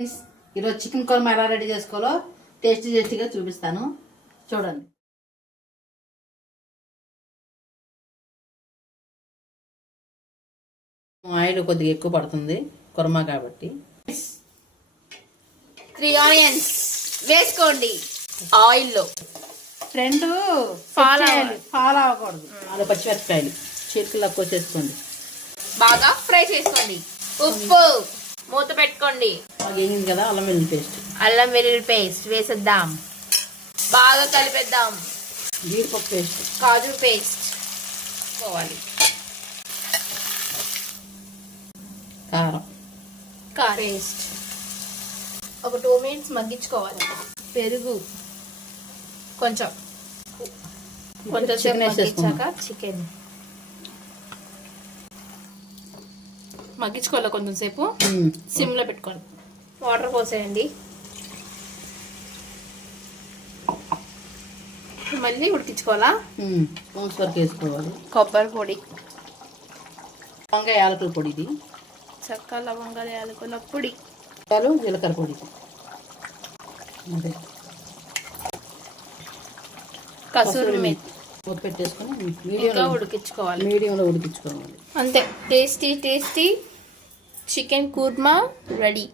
ఈరోజు చికెన్ కుర్మా ఎలా రెడీ చేసుకోవాలో టేస్టీగా చూపిస్తాను, చూడండి. ఆయిల్ కొద్దిగా ఎక్కువ పడుతుంది కుర్మా కాబట్టి. 3 ఆనియన్స్ వేసుకోండి ఆయిల్లో. ఫ్రెండ్ ఫాలో అవ్వకూడదు. 4 పచ్చిమిరపకాయలు చీరకులు తక్కువ చేసుకోండి, బాగా ఫ్రై చేసుకోండి. ఉప్పు, మూత పెట్టుకోండి. వేగింది కదా అల్లం వెల్లుల్లి పేస్ట్ వేసేద్దాం. బాగా కలిపేద్దాం. జీడిపప్పు పేస్ట్, కాజు పేస్ట్ పోవాలి. కారం పేస్ట్ ఒక 2 మినిట్స్ మగ్గించుకోవాలి. పెరుగు కొంచెం సేపు మగ్గించాక చికెన్ మగ్గించుకోవాలి. కొంచెం సేపు సిమ్లో పెట్టుకోండి. వాటర్ పోసేయండి. మళ్ళీ ఉడికించుకోవాలా. స్పూన్స్ వరకు వేసుకోవాలి. కొబ్బరి పొడి, లవంగా యాలకుల పొడి, ఇది చక్క లవంగాల యాలకుల పొడి, జీలకర్ర పొడి, కసూరి మేతి మూత పెట్టేసుకొని మీడియంలో ఉడికించుకోవాలి. అంతే. Tasty chicken korma ready.